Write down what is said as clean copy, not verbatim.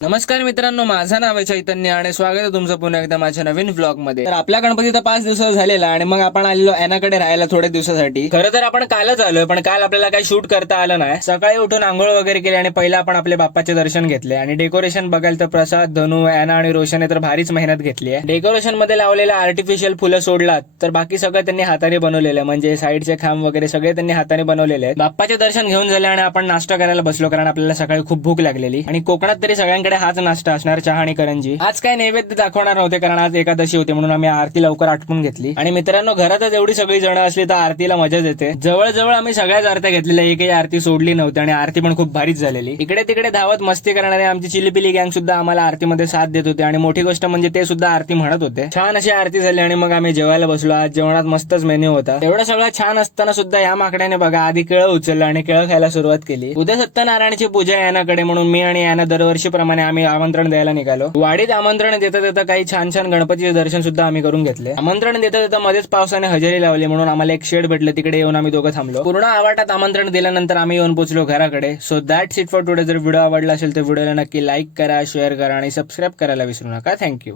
नमस्कार मित्रांनो, माझं नाव आहे चैतन्य आणि स्वागत आहे तुमचं पुन्हा एकदा माझ्या नवीन व्लॉग मध्ये. तर आपला गणपती तर 5 दिवस झालेला आणि मग आपण आलेलो ऍनाकडे राहायला थोड्या दिवसासाठी. खरं तर आपण कालच आलोय, पण काल आपल्याला काही शूट करता आलं नाही. सकाळी उठून आंघोळ वगैरे केली आणि पहिला आपण आपल्या बाप्पाचे दर्शन घेतले आणि डेकोरेशन बघायला तर प्रसाद, धनू, ऍना आणि रोशनने तर भारीच मेहनत घेतली आहे. डेकोरेशन मध्ये लावलेल्या आर्टिफिशियल फुलं सोडलात तर बाकी सगळं त्यांनी हाताने बनवलेलं, म्हणजे साईडचे खांब वगैरे सगळे त्यांनी हाताने बनवलेले आहेत. बाप्पाचे दर्शन घेऊन झाले आणि आपण नाश्ता करायला बसलो, कारण आपल्याला सकाळी खूप भूक लागलेली आणि कोकणात तरी सगळ्यांकडे हाच नाश्ता असणार, चहा आणि करंजी. आज काय नैवेद्य दाखवणार नव्हते, कारण आज एकादशी होती, म्हणून आम्ही आरती लवकर आटपून घेतली. आणि मित्रांनो, घरातच एवढी सगळी जण असली तर आरतीला मजाच येते. जवळजवळ आम्ही सगळ्याच आरत्या घेतलेल्या, एकही आरती सोडली नव्हती आणि आरती पण खूप भारीच झालेली. इकडे तिकडे धावत मस्ती करणारे आमची चिलीपिली गँग सुद्धा आम्हाला आरतीमध्ये साथ देत होते आणि मोठी गोष्ट म्हणजे ते सुद्धा आरती म्हणत होते. छान अशी आरती झाली आणि मग आम्ही जेवायला बसलो. आज जेवणात मस्तच मेन्यू होता. एवढं सगळं छान असताना सुद्धा या माकड्याने बघा आधी केळं उचललं आणि केळं खायला सुरुवात केली. उद्या सत्यनारायणची पूजा आहे यानाकडे, म्हणून मी आणि याना दरवर्षीप्रमाणे आम्ही आमंत्रण द्यायला निघालो. वाडीत आमंत्रण देता देता काही छान छान गणपतीचे दर्शन सुद्धा आम्ही करून घेतले. आमंत्रण देता देता मध्येच पावसाने हजेरी लावली, म्हणून आम्हाला एक शेड भेटलं, तिकडे येऊन आम्ही दोघं थांबलो. पूर्ण आवाटात आमंत्रण दिल्यानंतर आम्ही येऊन पोहोचलो घराकडे. So that's it for today. जर व्हिडिओ आवडला असेल तर व्हिडिओला नक्की लाईक करा, शेअर करा आणि सबस्क्राईब करायला विसरू नका. थँक्यू.